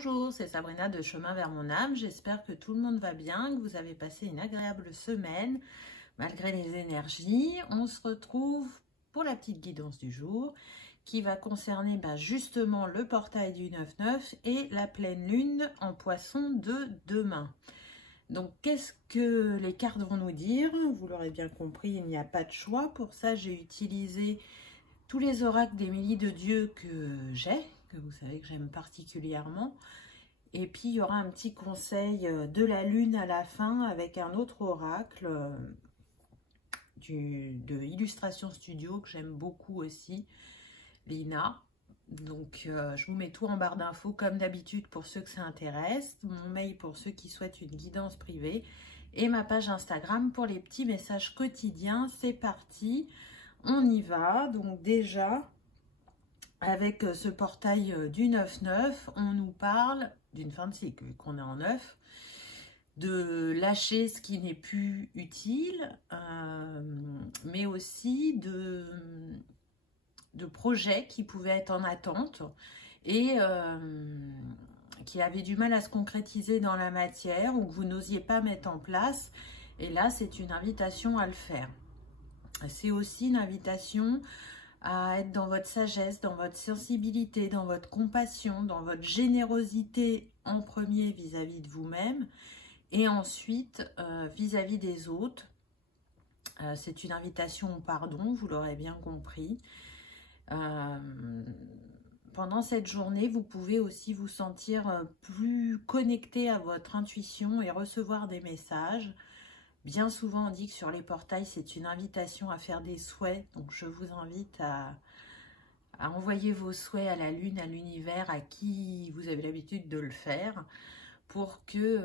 Bonjour, c'est Sabrina de Chemin vers mon âme. J'espère que tout le monde va bien, que vous avez passé une agréable semaine malgré les énergies. On se retrouve pour la petite guidance du jour qui va concerner justement le portail du 9-9 et la pleine lune en poisson de demain. Donc, qu'est-ce que les cartes vont nous dire? Vous l'aurez bien compris, il n'y a pas de choix. Pour ça, j'ai utilisé tous les oracles d'Émilie de Dieu que j'ai, que vous savez que j'aime particulièrement. Et puis, il y aura un petit conseil de la lune à la fin avec un autre oracle de Illustration Studio que j'aime beaucoup aussi, Lina. Donc, je vous mets tout en barre d'infos comme d'habitude pour ceux que ça intéresse, mon mail pour ceux qui souhaitent une guidance privée et ma page Instagram pour les petits messages quotidiens. C'est parti, on y va. Donc déjà, avec ce portail du 9-9, on nous parle d'une fin de cycle, vu qu'on est en 9, de lâcher ce qui n'est plus utile, mais aussi de projets qui pouvaient être en attente et qui avaient du mal à se concrétiser dans la matière ou que vous n'osiez pas mettre en place. Et là, c'est une invitation à le faire. C'est aussi une invitation à être dans votre sagesse, dans votre sensibilité, dans votre compassion, dans votre générosité en premier vis-à-vis de vous-même et ensuite vis-à-vis des autres. C'est une invitation au pardon, vous l'aurez bien compris. Pendant cette journée, vous pouvez aussi vous sentir plus connecté à votre intuition et recevoir des messages. Bien souvent, on dit que sur les portails, c'est une invitation à faire des souhaits. Donc, je vous invite à envoyer vos souhaits à la lune, à l'univers, à qui vous avez l'habitude de le faire, pour que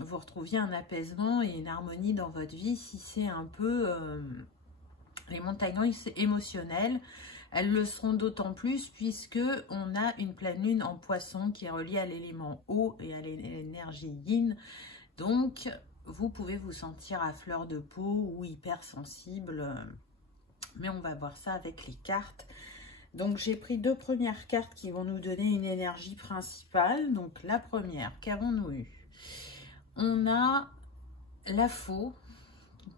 vous retrouviez un apaisement et une harmonie dans votre vie. Si c'est un peu les montagnes russes émotionnelles, elles le seront d'autant plus puisque on a une pleine lune en poisson qui est reliée à l'élément eau et à l'énergie yin. Donc, vous pouvez vous sentir à fleur de peau ou hypersensible, mais on va voir ça avec les cartes. Donc, j'ai pris deux premières cartes qui vont nous donner une énergie principale. Donc, la première, qu'avons-nous eu? On a la faux,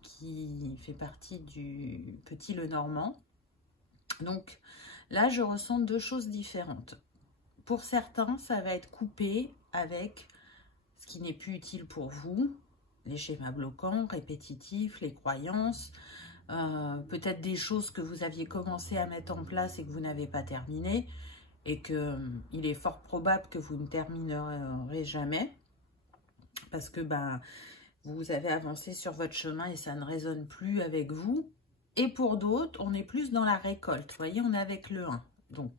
qui fait partie du petit Lenormand. Donc, là, je ressens deux choses différentes. Pour certains, ça va être coupé avec ce qui n'est plus utile pour vous, les schémas bloquants, répétitifs, les croyances, peut-être des choses que vous aviez commencé à mettre en place et que vous n'avez pas terminé et qu'il est fort probable que vous ne terminerez jamais parce que vous avez avancé sur votre chemin et ça ne résonne plus avec vous. Et pour d'autres, on est plus dans la récolte. Vous voyez, on est avec le 1. Donc,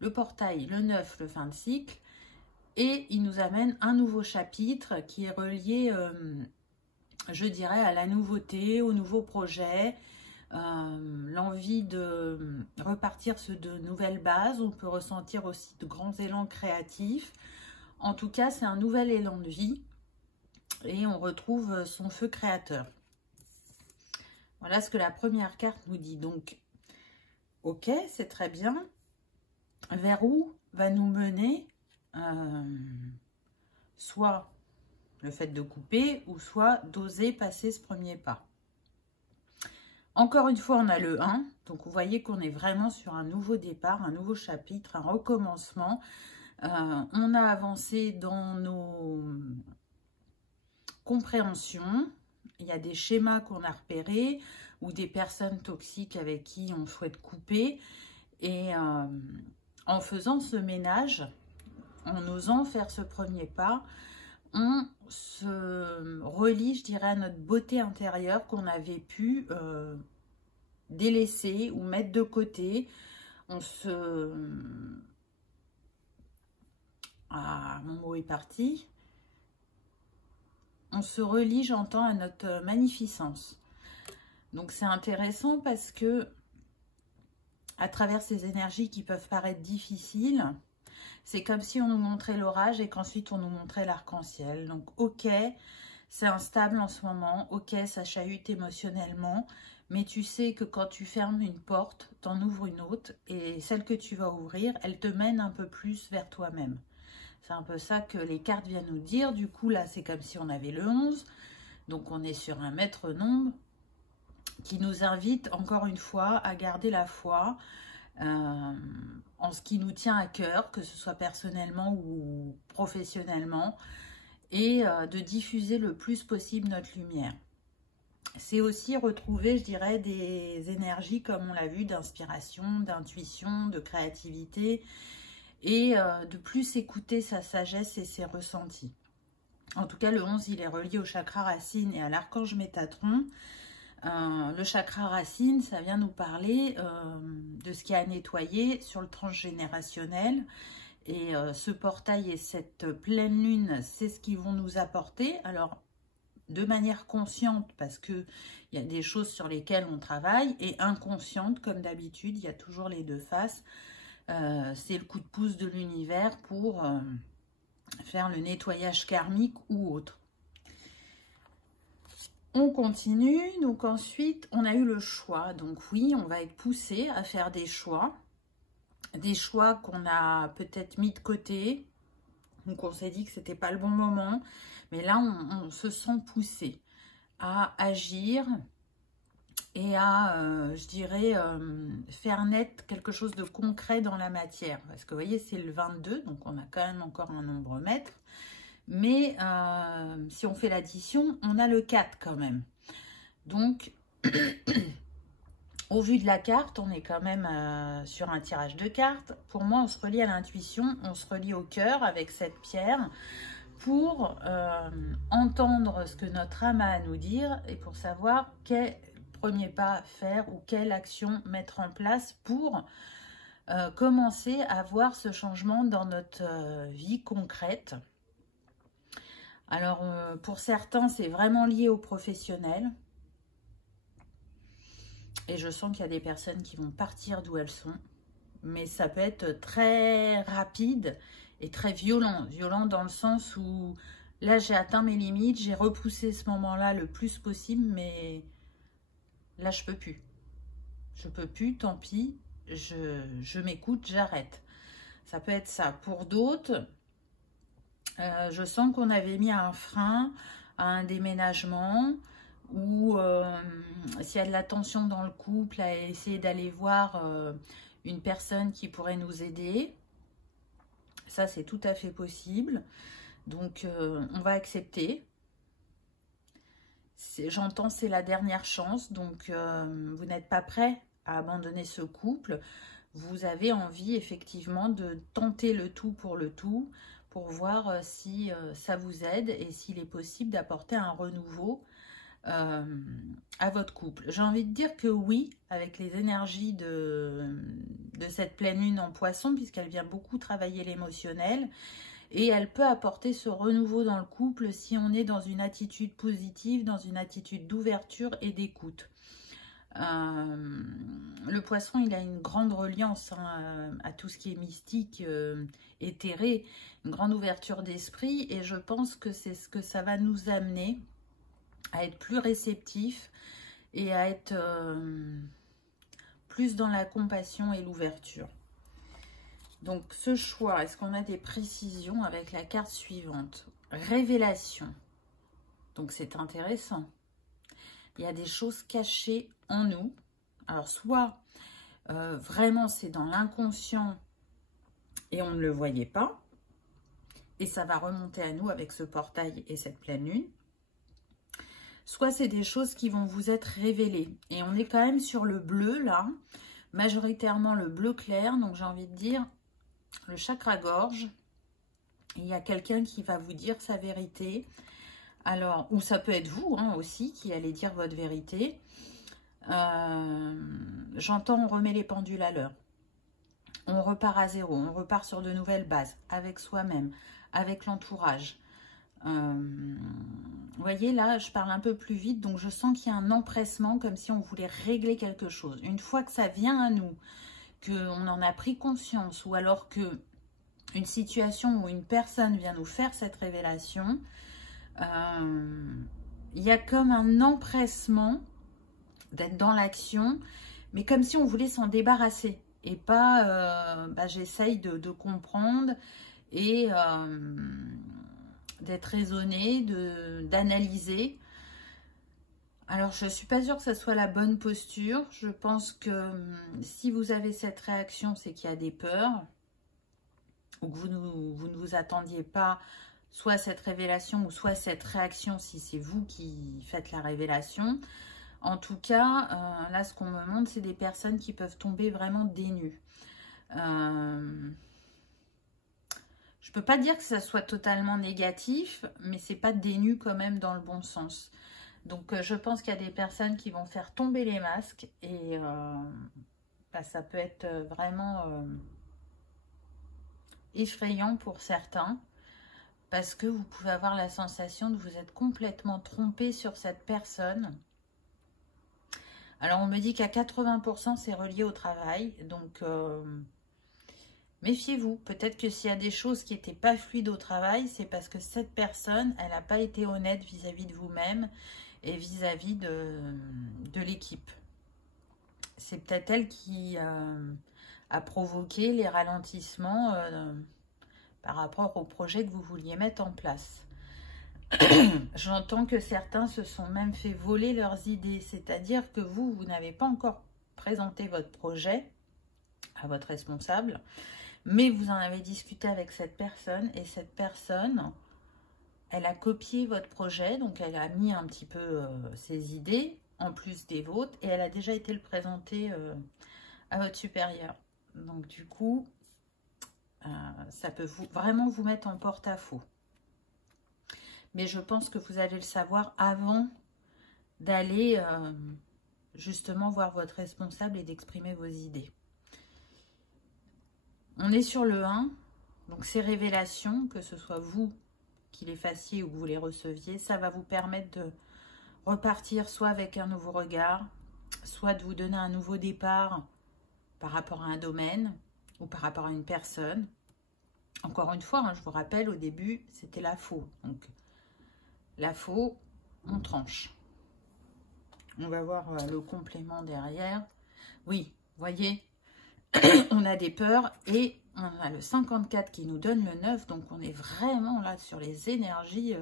le portail, le 9, le fin de cycle. Et il nous amène un nouveau chapitre qui est relié, je dirais, à la nouveauté, au nouveau projet, l'envie de repartir sur de nouvelles bases. On peut ressentir aussi de grands élans créatifs. En tout cas, c'est un nouvel élan de vie et on retrouve son feu créateur. Voilà ce que la première carte nous dit. Donc, ok, c'est très bien. Vers où va nous mener soit le fait de couper ou soit d'oser passer ce premier pas. Encore une fois, on a le 1. Donc, vous voyez qu'on est vraiment sur un nouveau départ, un nouveau chapitre, un recommencement. On a avancé dans nos compréhensions. Il y a des schémas qu'on a repérés ou des personnes toxiques avec qui on souhaite couper. Et en faisant ce ménage, en osant faire ce premier pas, on se relie, je dirais, à notre beauté intérieure qu'on avait pu délaisser ou mettre de côté. On se... Ah, mon mot est parti. On se relie, j'entends, à notre magnificence. Donc, c'est intéressant parce que, à travers ces énergies qui peuvent paraître difficiles, c'est comme si on nous montrait l'orage et qu'ensuite on nous montrait l'arc-en-ciel. Donc, ok, c'est instable en ce moment. Ok, ça chahute émotionnellement. Mais tu sais que quand tu fermes une porte, tu en ouvres une autre. Et celle que tu vas ouvrir, elle te mène un peu plus vers toi-même. C'est un peu ça que les cartes viennent nous dire. Du coup, là, c'est comme si on avait le 11. Donc, on est sur un maître nombre qui nous invite, encore une fois, à garder la foi en ce qui nous tient à cœur, que ce soit personnellement ou professionnellement, et de diffuser le plus possible notre lumière. C'est aussi retrouver, je dirais, des énergies, comme on l'a vu, d'inspiration, d'intuition, de créativité, et de plus écouter sa sagesse et ses ressentis. En tout cas, le 11, il est relié au chakra racine et à l'archange Métatron. Le chakra racine, ça vient nous parler de ce qui a à nettoyer sur le transgénérationnel. Et ce portail et cette pleine lune, c'est ce qu'ils vont nous apporter. Alors, de manière consciente, parce qu'il y a des choses sur lesquelles on travaille, et inconsciente, comme d'habitude, il y a toujours les deux faces. C'est le coup de pouce de l'univers pour faire le nettoyage karmique ou autre. On continue, donc ensuite, on a eu le choix. Donc oui, on va être poussé à faire des choix qu'on a peut-être mis de côté, donc on s'est dit que c'était pas le bon moment, mais là on se sent poussé à agir et à, je dirais, faire naître quelque chose de concret dans la matière. Parce que vous voyez, c'est le 22, donc on a quand même encore un nombre maître, mais si on fait l'addition, on a le 4 quand même. Donc, au vu de la carte, on est quand même sur un tirage de cartes. Pour moi, on se relie à l'intuition, on se relie au cœur avec cette pierre pour entendre ce que notre âme a à nous dire et pour savoir quel premier pas faire ou quelle action mettre en place pour commencer à voir ce changement dans notre vie concrète. Alors, pour certains, c'est vraiment lié au professionnel. Et je sens qu'il y a des personnes qui vont partir d'où elles sont. Mais ça peut être très rapide et très violent. Violent dans le sens où là, j'ai atteint mes limites. J'ai repoussé ce moment-là le plus possible. Mais là, je peux plus. Je peux plus, tant pis. Je m'écoute, j'arrête. Ça peut être ça. Pour d'autres, je sens qu'on avait mis un frein à un déménagement ou s'il y a de la tension dans le couple, à essayer d'aller voir une personne qui pourrait nous aider. Ça, c'est tout à fait possible. Donc, on va accepter. J'entends, c'est la dernière chance. Donc, vous n'êtes pas prêt à abandonner ce couple. Vous avez envie, effectivement, de tenter le tout pour voir si ça vous aide et s'il est possible d'apporter un renouveau à votre couple. J'ai envie de dire que oui, avec les énergies de cette pleine lune en poisson, puisqu'elle vient beaucoup travailler l'émotionnel, et elle peut apporter ce renouveau dans le couple si on est dans une attitude positive, dans une attitude d'ouverture et d'écoute. Le poisson, il a une grande reliance à tout ce qui est mystique, éthéré, une grande ouverture d'esprit, et je pense que c'est ce que ça va nous amener à être plus réceptif et à être plus dans la compassion et l'ouverture. Donc ce choix, est-ce qu'on a des précisions avec la carte suivante? Révélation. Donc c'est intéressant. Il y a des choses cachées en nous. Alors soit vraiment c'est dans l'inconscient et on ne le voyait pas. Et ça va remonter à nous avec ce portail et cette pleine lune. Soit c'est des choses qui vont vous être révélées. Et on est quand même sur le bleu là, majoritairement le bleu clair. Donc j'ai envie de dire le chakra-gorge. Il y a quelqu'un qui va vous dire sa vérité. Alors, ou ça peut être vous hein, aussi qui allez dire votre vérité. J'entends, on remet les pendules à l'heure. On repart à zéro, on repart sur de nouvelles bases, avec soi-même, avec l'entourage. Vous voyez, là, je parle un peu plus vite, donc je sens qu'il y a un empressement, comme si on voulait régler quelque chose. Une fois que ça vient à nous, qu'on en a pris conscience, ou alors que une situation ou une personne vient nous faire cette révélation, il y a comme un empressement d'être dans l'action, mais comme si on voulait s'en débarrasser. Et pas, j'essaye de comprendre et d'être raisonné, d'analyser. Alors, je ne suis pas sûre que ça soit la bonne posture. Je pense que si vous avez cette réaction, c'est qu'il y a des peurs, ou que vous ne vous attendiez pas soit à cette révélation, ou soit à cette réaction si c'est vous qui faites la révélation. En tout cas, là, ce qu'on me montre, c'est des personnes qui peuvent tomber vraiment dénues. Je ne peux pas dire que ça soit totalement négatif, mais c'est pas dénu quand même dans le bon sens. Donc, je pense qu'il y a des personnes qui vont faire tomber les masques et bah, ça peut être vraiment effrayant pour certains parce que vous pouvez avoir la sensation de vous être complètement trompé sur cette personne. Alors, on me dit qu'à 80%, c'est relié au travail. Donc, méfiez-vous. Peut-être que s'il y a des choses qui n'étaient pas fluides au travail, c'est parce que cette personne, elle n'a pas été honnête vis-à-vis de vous-même et vis-à-vis de l'équipe. C'est peut-être elle qui a provoqué les ralentissements par rapport au projet que vous vouliez mettre en place. J'entends que certains se sont même fait voler leurs idées, c'est-à-dire que vous n'avez pas encore présenté votre projet à votre responsable, mais vous en avez discuté avec cette personne et cette personne, elle a copié votre projet, donc elle a mis un petit peu ses idées en plus des vôtres et elle a déjà été le présenter à votre supérieur. Donc du coup, ça peut vraiment vous mettre en porte-à-faux. Mais je pense que vous allez le savoir avant d'aller justement voir votre responsable et d'exprimer vos idées. On est sur le 1, donc ces révélations, que ce soit vous qui les fassiez ou que vous les receviez, ça va vous permettre de repartir soit avec un nouveau regard, soit de vous donner un nouveau départ par rapport à un domaine ou par rapport à une personne. Encore une fois, hein, je vous rappelle, au début, c'était la faux. Donc, la faux, on tranche. On va voir le complément derrière. Oui, voyez, on a des peurs et on a le 54 qui nous donne le 9. Donc, on est vraiment là sur les énergies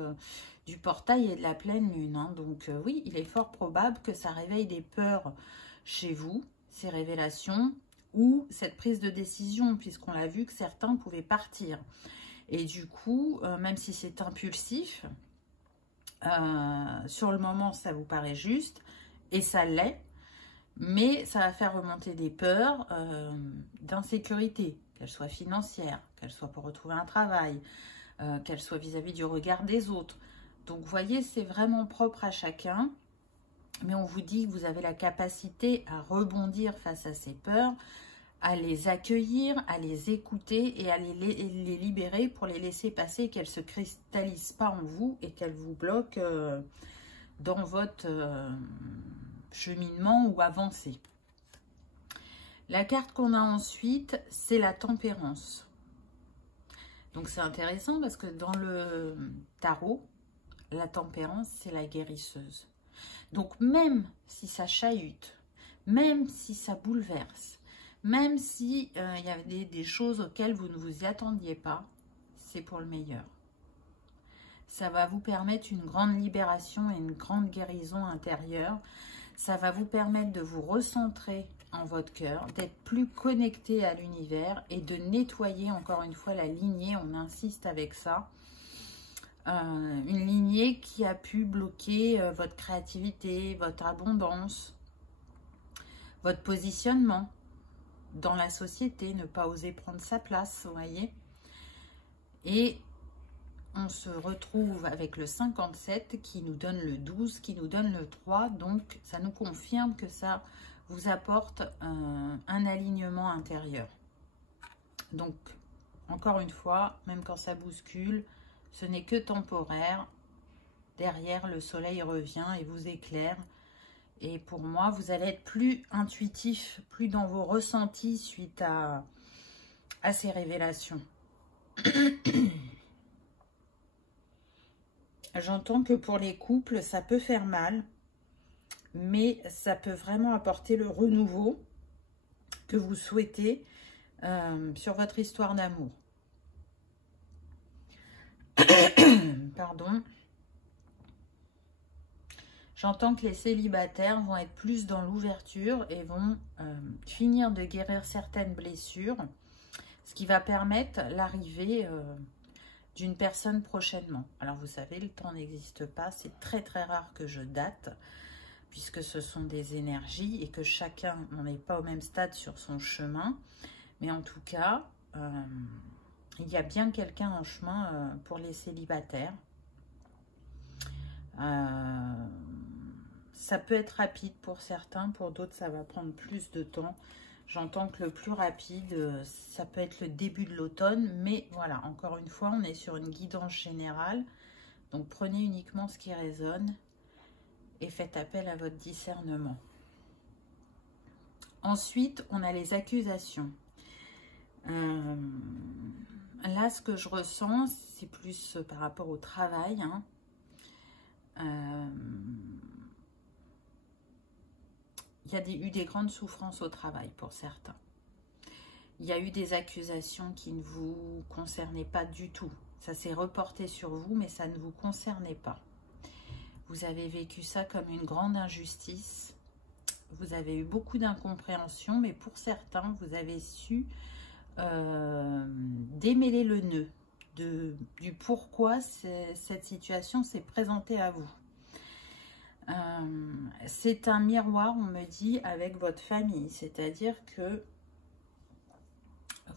du portail et de la pleine lune. Hein. Donc, oui, il est fort probable que ça réveille des peurs chez vous, ces révélations, ou cette prise de décision, puisqu'on l'a vu que certains pouvaient partir. Et du coup, même si c'est impulsif, sur le moment, ça vous paraît juste, et ça l'est, mais ça va faire remonter des peurs d'insécurité, qu'elles soient financières, qu'elles soient pour retrouver un travail, qu'elles soient vis-à-vis du regard des autres. Donc, vous voyez, c'est vraiment propre à chacun, mais on vous dit que vous avez la capacité à rebondir face à ces peurs, à les accueillir, à les écouter et à les libérer pour les laisser passer, qu'elles ne se cristallisent pas en vous et qu'elles vous bloquent dans votre cheminement ou avancée. La carte qu'on a ensuite, c'est la tempérance. Donc c'est intéressant parce que dans le tarot, la tempérance, c'est la guérisseuse. Donc même si ça chahute, même si ça bouleverse, même si il y avait des choses auxquelles vous ne vous y attendiez pas, c'est pour le meilleur. Ça va vous permettre une grande libération et une grande guérison intérieure. Ça va vous permettre de vous recentrer en votre cœur, d'être plus connecté à l'univers et de nettoyer encore une fois la lignée, on insiste avec ça. Une lignée qui a pu bloquer votre créativité, votre abondance, votre positionnement dans la société, ne pas oser prendre sa place, vous voyez. Et on se retrouve avec le 57 qui nous donne le 12, qui nous donne le 3. Donc, ça nous confirme que ça vous apporte un alignement intérieur. Donc, encore une fois, même quand ça bouscule, ce n'est que temporaire. Derrière, le soleil revient et vous éclaire. Et pour moi, vous allez être plus intuitif, plus dans vos ressentis suite à ces révélations. J'entends que pour les couples, ça peut faire mal, mais ça peut vraiment apporter le renouveau que vous souhaitez sur votre histoire d'amour. pardon. J'entends que les célibataires vont être plus dans l'ouverture et vont finir de guérir certaines blessures, ce qui va permettre l'arrivée d'une personne prochainement. Alors vous savez, le temps n'existe pas, c'est très très rare que je date, puisque ce sont des énergies et que chacun n'est pas au même stade sur son chemin. Mais en tout cas, il y a bien quelqu'un en chemin pour les célibataires. Ça peut être rapide pour certains, pour d'autres ça va prendre plus de temps. J'entends que le plus rapide, ça peut être le début de l'automne, mais voilà, encore une fois, on est sur une guidance générale. Donc prenez uniquement ce qui résonne et faites appel à votre discernement. Ensuite, on a les accusations. Là, ce que je ressens, c'est plus par rapport au travail, hein. Il y a eu des grandes souffrances au travail pour certains. Il y a eu des accusations qui ne vous concernaient pas du tout. Ça s'est reporté sur vous, mais ça ne vous concernait pas. Vous avez vécu ça comme une grande injustice. Vous avez eu beaucoup d'incompréhension, mais pour certains, vous avez su démêler le nœud du pourquoi cette situation s'est présentée à vous. C'est un miroir, on me dit, avec votre famille. C'est-à-dire que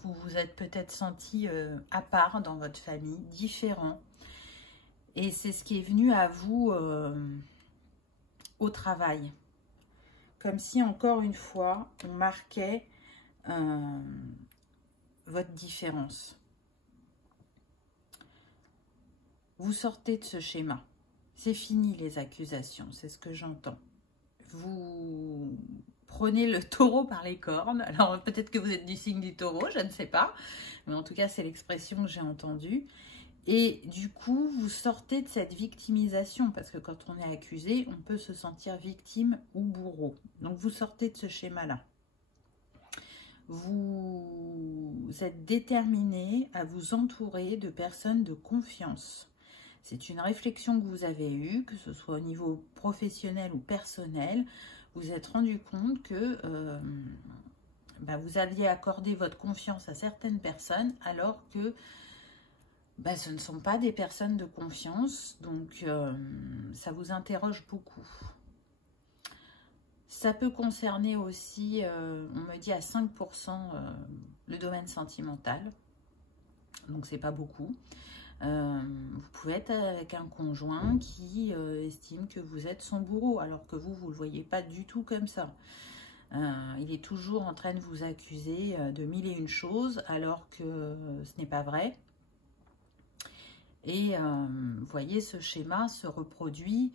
vous vous êtes peut-être senti à part dans votre famille, différent. Et c'est ce qui est venu à vous au travail. Comme si, encore une fois, on marquait votre différence. Vous sortez de ce schéma. C'est fini les accusations, c'est ce que j'entends. Vous prenez le taureau par les cornes. Alors peut-être que vous êtes du signe du taureau, je ne sais pas. Mais en tout cas, c'est l'expression que j'ai entendue. Et du coup, vous sortez de cette victimisation. Parce que quand on est accusé, on peut se sentir victime ou bourreau. Donc vous sortez de ce schéma-là. Vous êtes déterminé à vous entourer de personnes de confiance. C'est une réflexion que vous avez eue, que ce soit au niveau professionnel ou personnel. Vous vous êtes rendu compte que vous aviez accordé votre confiance à certaines personnes alors que ce ne sont pas des personnes de confiance. Donc, ça vous interroge beaucoup. Ça peut concerner aussi, on me dit à 5%, le domaine sentimental. Donc, c'est pas beaucoup. Vous pouvez être avec un conjoint qui estime que vous êtes son bourreau, alors que vous ne le voyez pas du tout comme ça. Il est toujours en train de vous accuser de mille et une choses, alors que ce n'est pas vrai. Et vous voyez, ce schéma se reproduit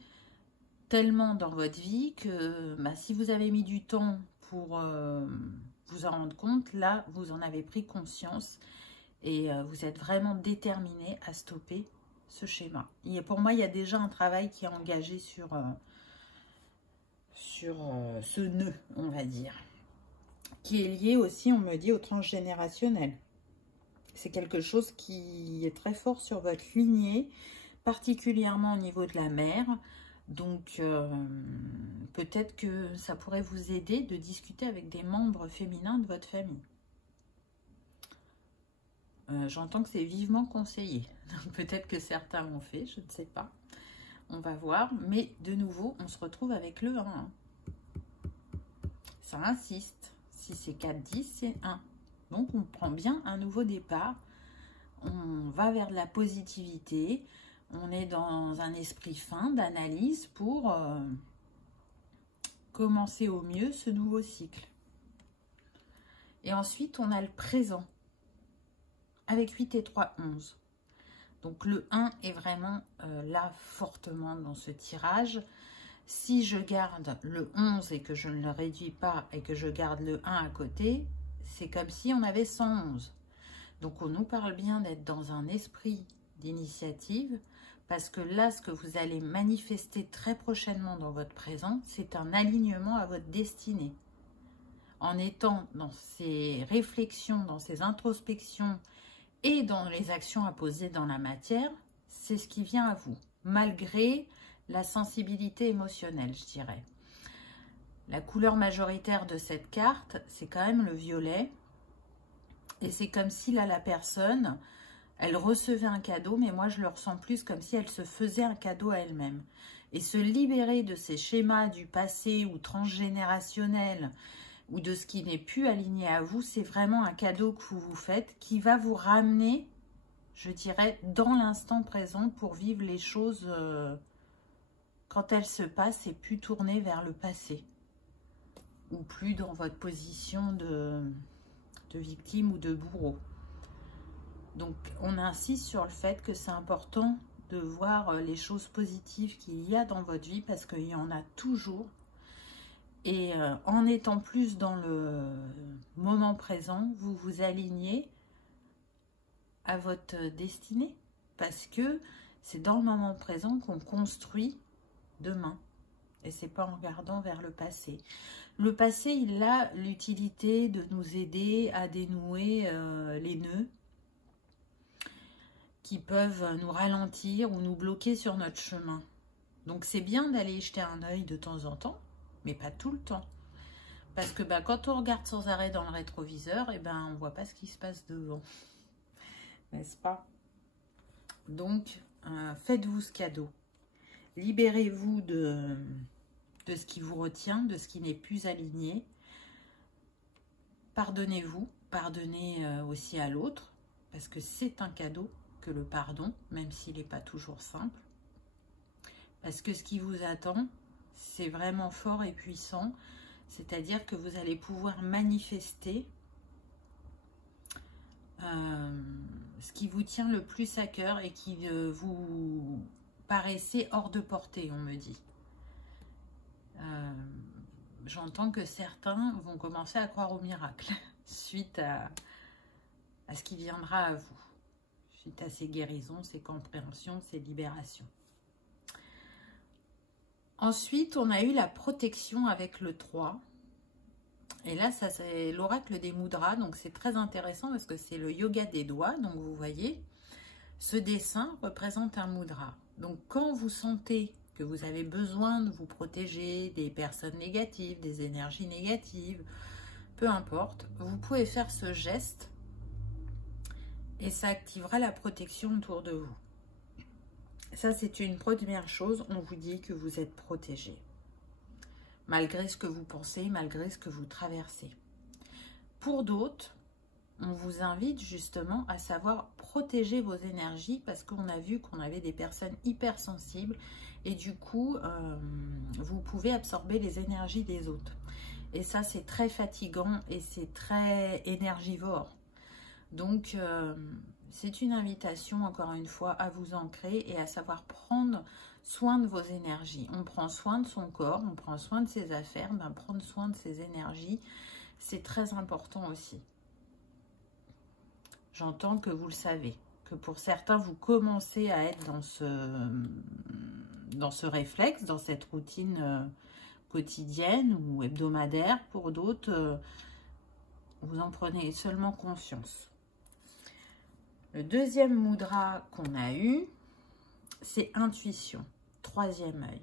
tellement dans votre vie que si vous avez mis du temps pour vous en rendre compte, là, vous en avez pris conscience. Et vous êtes vraiment déterminé à stopper ce schéma. Et pour moi, il y a déjà un travail qui est engagé sur ce nœud, on va dire. Qui est lié aussi, on me dit, au transgénérationnel. C'est quelque chose qui est très fort sur votre lignée, particulièrement au niveau de la mère. Donc, peut-être que ça pourrait vous aider de discuter avec des membres féminins de votre famille. J'entends que c'est vivement conseillé. Peut-être que certains l'ont fait, je ne sais pas. On va voir. Mais de nouveau, on se retrouve avec le 1. Ça insiste. Si c'est 4, 10, c'est 1. Donc, on prend bien un nouveau départ. On va vers de la positivité. On est dans un esprit fin d'analyse pour commencer au mieux ce nouveau cycle. Et ensuite, on a le présent. Avec 8 et 3, 11. Donc le 1 est vraiment là fortement dans ce tirage. Si je garde le 11 et que je ne le réduis pas et que je garde le 1 à côté, c'est comme si on avait 111. Donc on nous parle bien d'être dans un esprit d'initiative parce que là, ce que vous allez manifester très prochainement dans votre présent, c'est un alignement à votre destinée. En étant dans ces réflexions, dans ces introspections, et dans les actions à poser dans la matière, c'est ce qui vient à vous, malgré la sensibilité émotionnelle, je dirais. La couleur majoritaire de cette carte, c'est quand même le violet. Et c'est comme si là, la personne, elle recevait un cadeau, mais moi, je le ressens plus comme si elle se faisait un cadeau à elle-même. Et se libérer de ces schémas du passé ou transgénérationnel, ou de ce qui n'est plus aligné à vous, c'est vraiment un cadeau que vous vous faites qui va vous ramener, je dirais, dans l'instant présent pour vivre les choses quand elles se passent et plus tourner vers le passé. Ou plus dans votre position de victime ou de bourreau. Donc, on insiste sur le fait que c'est important de voir les choses positives qu'il y a dans votre vie parce qu'il y en a toujours. Et en étant plus dans le moment présent, vous vous alignez à votre destinée parce que c'est dans le moment présent qu'on construit demain. Et c'est pas en regardant vers le passé. Le passé, il a l'utilité de nous aider à dénouer les nœuds qui peuvent nous ralentir ou nous bloquer sur notre chemin. Donc c'est bien d'aller y jeter un œil de temps en temps, mais pas tout le temps. Parce que quand on regarde sans arrêt dans le rétroviseur, on ne voit pas ce qui se passe devant. N'est-ce pas? Donc, faites-vous ce cadeau. Libérez-vous de ce qui vous retient, de ce qui n'est plus aligné. Pardonnez-vous, pardonnez aussi à l'autre, parce que c'est un cadeau que le pardon, même s'il n'est pas toujours simple. Parce que ce qui vous attend, c'est vraiment fort et puissant, c'est-à-dire que vous allez pouvoir manifester ce qui vous tient le plus à cœur et qui vous paraissait hors de portée, on me dit. J'entends que certains vont commencer à croire au miracle suite à ce qui viendra à vous, suite à ces guérisons, ces compréhensions, ces libérations. Ensuite, on a eu la protection avec le 3. Et là, ça c'est l'oracle des mudras, donc c'est très intéressant parce que c'est le yoga des doigts. Donc vous voyez, ce dessin représente un mudra. Donc quand vous sentez que vous avez besoin de vous protéger des personnes négatives, des énergies négatives, peu importe, vous pouvez faire ce geste et ça activera la protection autour de vous. Ça, c'est une première chose, on vous dit que vous êtes protégé. Malgré ce que vous pensez, malgré ce que vous traversez. Pour d'autres, on vous invite justement à savoir protéger vos énergies parce qu'on a vu qu'on avait des personnes hypersensibles et du coup, vous pouvez absorber les énergies des autres. Et ça, c'est très fatigant et c'est très énergivore. Donc, c'est une invitation, encore une fois, à vous ancrer et à savoir prendre soin de vos énergies. On prend soin de son corps, on prend soin de ses affaires, prendre soin de ses énergies, c'est très important aussi. J'entends que vous le savez, que pour certains, vous commencez à être dans ce réflexe, dans cette routine quotidienne ou hebdomadaire. Pour d'autres, vous en prenez seulement conscience. Le deuxième mudra qu'on a eu, c'est intuition, troisième œil.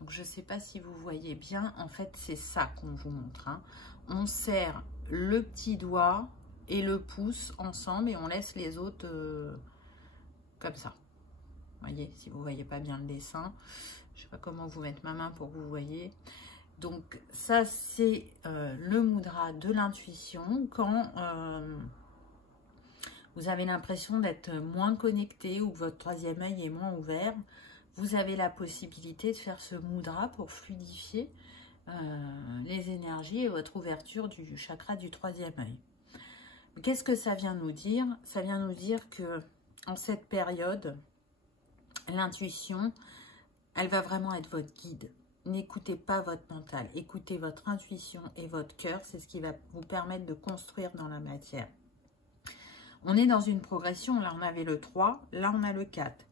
Donc, je ne sais pas si vous voyez bien, en fait, c'est ça qu'on vous montre. Hein. On serre le petit doigt et le pouce ensemble et on laisse les autres comme ça. Vous voyez, si vous ne voyez pas bien le dessin, je ne sais pas comment vous mettre ma main pour que vous voyez. Donc, ça, c'est le mudra de l'intuition quand vous avez l'impression d'être moins connecté ou que votre troisième œil est moins ouvert. Vous avez la possibilité de faire ce mudra pour fluidifier les énergies et votre ouverture du chakra du troisième œil. Qu'est-ce que ça vient nous dire? Ça vient nous dire que en cette période, l'intuition, elle va vraiment être votre guide. N'écoutez pas votre mental, écoutez votre intuition et votre cœur. C'est ce qui va vous permettre de construire dans la matière. On est dans une progression. Là, on avait le 3, là, on a le 4.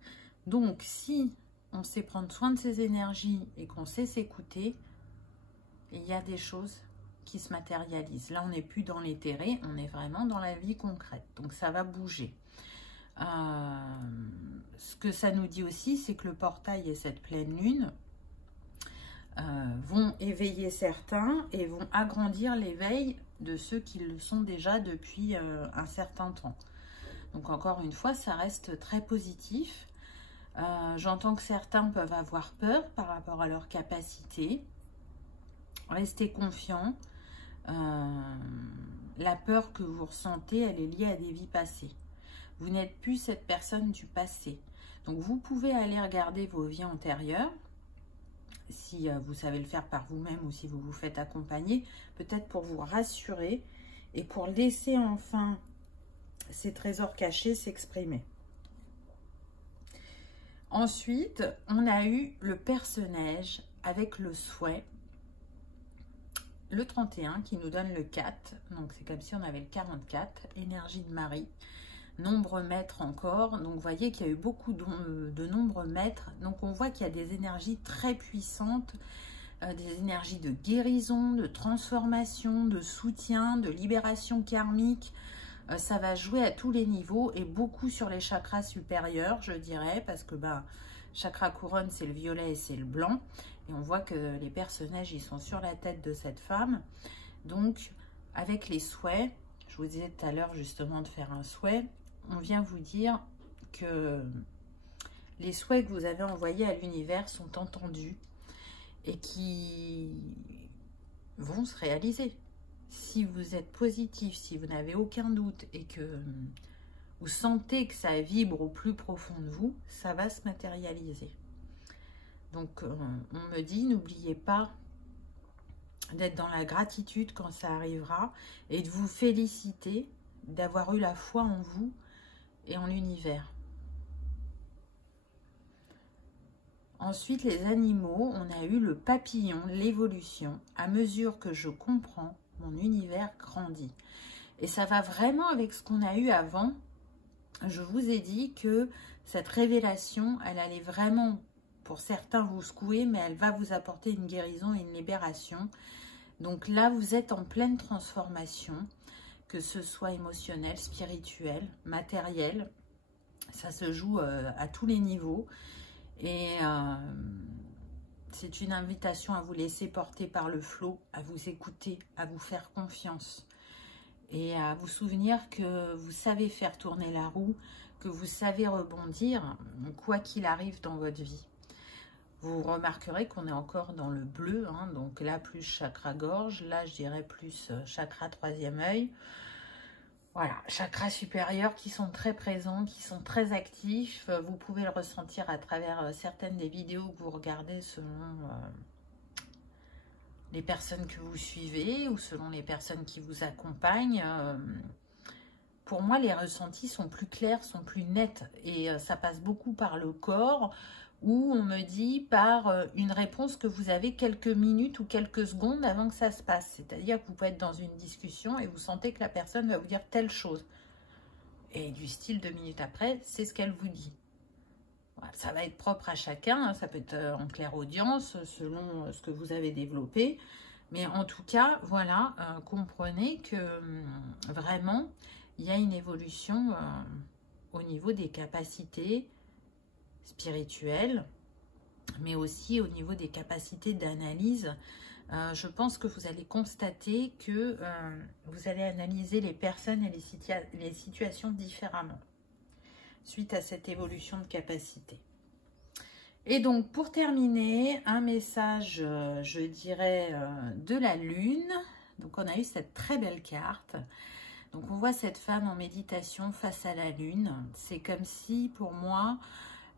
Donc, si on sait prendre soin de ses énergies et qu'on sait s'écouter, il y a des choses qui se matérialisent. Là, on n'est plus dans l'éthéré, on est vraiment dans la vie concrète. Donc, ça va bouger. ce que ça nous dit aussi, c'est que le portail et cette pleine lune vont éveiller certains et vont agrandir l'éveil de ceux qui le sont déjà depuis un certain temps. Donc encore une fois, ça reste très positif. J'entends que certains peuvent avoir peur par rapport à leur capacité. Restez confiants. La peur que vous ressentez, elle est liée à des vies passées. Vous n'êtes plus cette personne du passé. Donc vous pouvez aller regarder vos vies antérieures, si vous savez le faire par vous-même ou si vous vous faites accompagner, peut-être pour vous rassurer et pour laisser enfin ces trésors cachés s'exprimer. Ensuite, on a eu le Perce-Neige avec le souhait, le 31 qui nous donne le 4, donc c'est comme si on avait le 44, énergie de Marie, nombre maître encore, donc vous voyez qu'il y a eu beaucoup de nombres maîtres, donc on voit qu'il y a des énergies très puissantes, des énergies de guérison, de transformation, de soutien, de libération karmique. Ça va jouer à tous les niveaux et beaucoup sur les chakras supérieurs, je dirais, parce que chakra couronne, c'est le violet et c'est le blanc. Et on voit que les Perce-Neige, ils sont sur la tête de cette femme. Donc, avec les souhaits, je vous disais tout à l'heure justement de faire un souhait, on vient vous dire que les souhaits que vous avez envoyés à l'univers sont entendus et qui vont se réaliser. Si vous êtes positif, si vous n'avez aucun doute et que vous sentez que ça vibre au plus profond de vous, ça va se matérialiser. Donc, on me dit, n'oubliez pas d'être dans la gratitude quand ça arrivera et de vous féliciter d'avoir eu la foi en vous et en l'univers. Ensuite, les animaux, on a eu le papillon, l'évolution. À mesure que je comprends, mon univers grandit. Et ça va vraiment avec ce qu'on a eu avant. Je vous ai dit que cette révélation, elle allait vraiment, pour certains, vous secouer, mais elle va vous apporter une guérison et une libération. Donc là, vous êtes en pleine transformation, que ce soit émotionnel, spirituel, matériel. Ça se joue à tous les niveaux. Et c'est une invitation à vous laisser porter par le flot, à vous écouter, à vous faire confiance. Et à vous souvenir que vous savez faire tourner la roue, que vous savez rebondir, quoi qu'il arrive dans votre vie. Vous remarquerez qu'on est encore dans le bleu, hein, donc là plus chakra gorge, là je dirais plus chakra troisième œil. Voilà, chakras supérieurs qui sont très présents, qui sont très actifs. Vous pouvez le ressentir à travers certaines des vidéos que vous regardez selon les personnes que vous suivez ou selon les personnes qui vous accompagnent. Pour moi, les ressentis sont plus clairs, sont plus nets et ça passe beaucoup par le corps, où on me dit par une réponse que vous avez quelques minutes ou quelques secondes avant que ça se passe. C'est-à-dire que vous pouvez être dans une discussion et vous sentez que la personne va vous dire telle chose. Et du style 2 minutes après, c'est ce qu'elle vous dit. Voilà, ça va être propre à chacun, hein, ça peut être en clairaudience selon ce que vous avez développé. Mais en tout cas, voilà, comprenez que vraiment, il y a une évolution au niveau des capacités spirituelle, mais aussi au niveau des capacités d'analyse. Je pense que vous allez constater que vous allez analyser les personnes et les situations différemment suite à cette évolution de capacité. Et donc, pour terminer, un message, je dirais, de la Lune. Donc, on a eu cette très belle carte. Donc, on voit cette femme en méditation face à la Lune. C'est comme si, pour moi,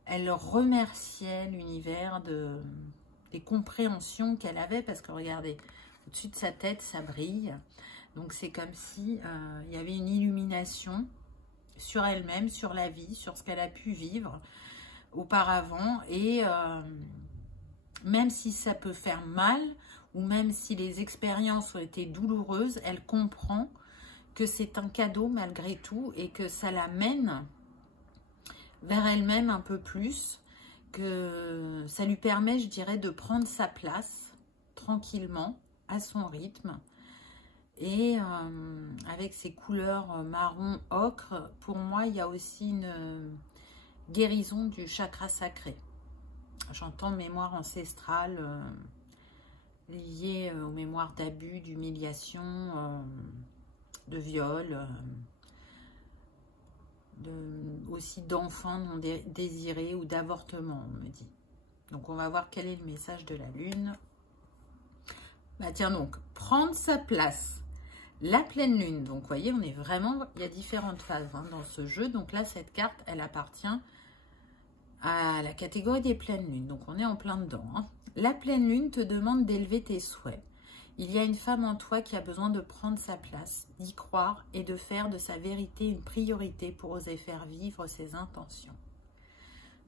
elle remerciait l'univers des compréhensions qu'elle avait, parce que regardez, au-dessus de sa tête, ça brille. Donc c'est comme si il y avait une illumination sur elle-même, sur la vie, sur ce qu'elle a pu vivre auparavant. Et même si ça peut faire mal, ou même si les expériences ont été douloureuses, elle comprend que c'est un cadeau malgré tout et que ça l'amène vers elle-même un peu plus, que ça lui permet, je dirais, de prendre sa place tranquillement, à son rythme. Et avec ces couleurs marron ocre, pour moi, il y a aussi guérison du chakra sacré. J'entends mémoire ancestrale liée aux mémoires d'abus, d'humiliation, de viol, aussi d'enfants non désirés ou d'avortement, on me dit. Donc, on va voir quel est le message de la Lune. Bah tiens, donc, prendre sa place. La pleine Lune, donc, vous voyez, on est vraiment... Il y a différentes phases hein, dans ce jeu. Donc là, cette carte, elle appartient à la catégorie des pleines lunes. Donc, on est en plein dedans. Hein. La pleine Lune te demande d'élever tes souhaits. Il y a une femme en toi qui a besoin de prendre sa place, d'y croire et de faire de sa vérité une priorité pour oser faire vivre ses intentions.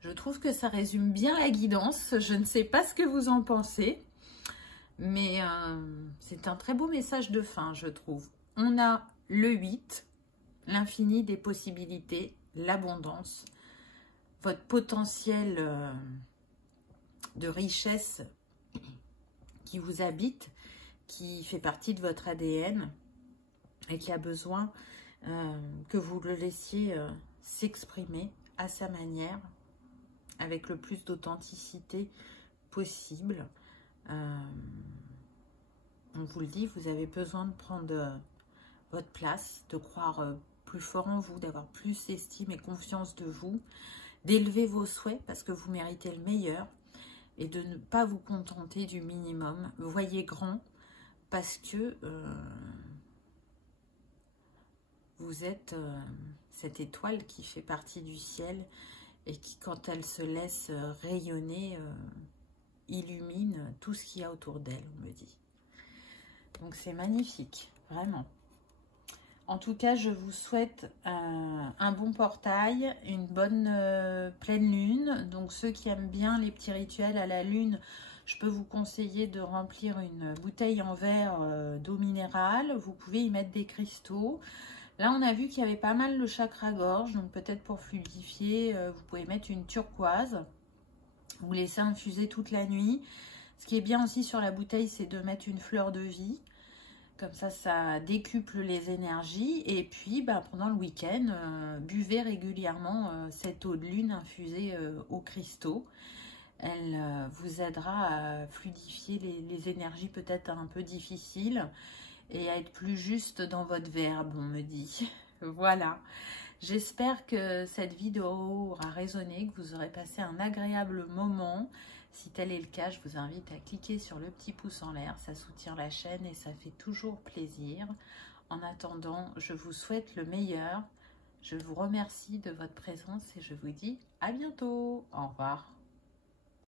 Je trouve que ça résume bien la guidance. Je ne sais pas ce que vous en pensez, mais c'est un très beau message de fin, je trouve. On a le 8, l'infini des possibilités, l'abondance, votre potentiel de richesse qui vous habite, qui fait partie de votre ADN et qui a besoin que vous le laissiez s'exprimer à sa manière, avec le plus d'authenticité possible. On vous le dit, vous avez besoin de prendre votre place, de croire plus fort en vous, d'avoir plus d'estime et confiance de vous, d'élever vos souhaits parce que vous méritez le meilleur et de ne pas vous contenter du minimum. Voyez grand parce que vous êtes cette étoile qui fait partie du ciel et qui, quand elle se laisse rayonner, illumine tout ce qu'il y a autour d'elle, on me dit. Donc c'est magnifique, vraiment. En tout cas, je vous souhaite un bon portail, une bonne pleine lune. Donc ceux qui aiment bien les petits rituels à la lune, je peux vous conseiller de remplir une bouteille en verre d'eau minérale. Vous pouvez y mettre des cristaux. Là, on a vu qu'il y avait pas mal le chakra-gorge. Donc peut-être pour fluidifier, vous pouvez mettre une turquoise. Vous laissez infuser toute la nuit. Ce qui est bien aussi sur la bouteille, c'est de mettre une fleur de vie. Comme ça, ça décuple les énergies. Et puis, bah, pendant le week-end, buvez régulièrement cette eau de lune infusée aux cristaux. Elle vous aidera à fluidifier les énergies peut-être un peu difficiles et à être plus juste dans votre verbe, on me dit. Voilà. J'espère que cette vidéo aura résonné, que vous aurez passé un agréable moment. Si tel est le cas, je vous invite à cliquer sur le petit pouce en l'air. Ça soutient la chaîne et ça fait toujours plaisir. En attendant, je vous souhaite le meilleur. Je vous remercie de votre présence et je vous dis à bientôt. Au revoir.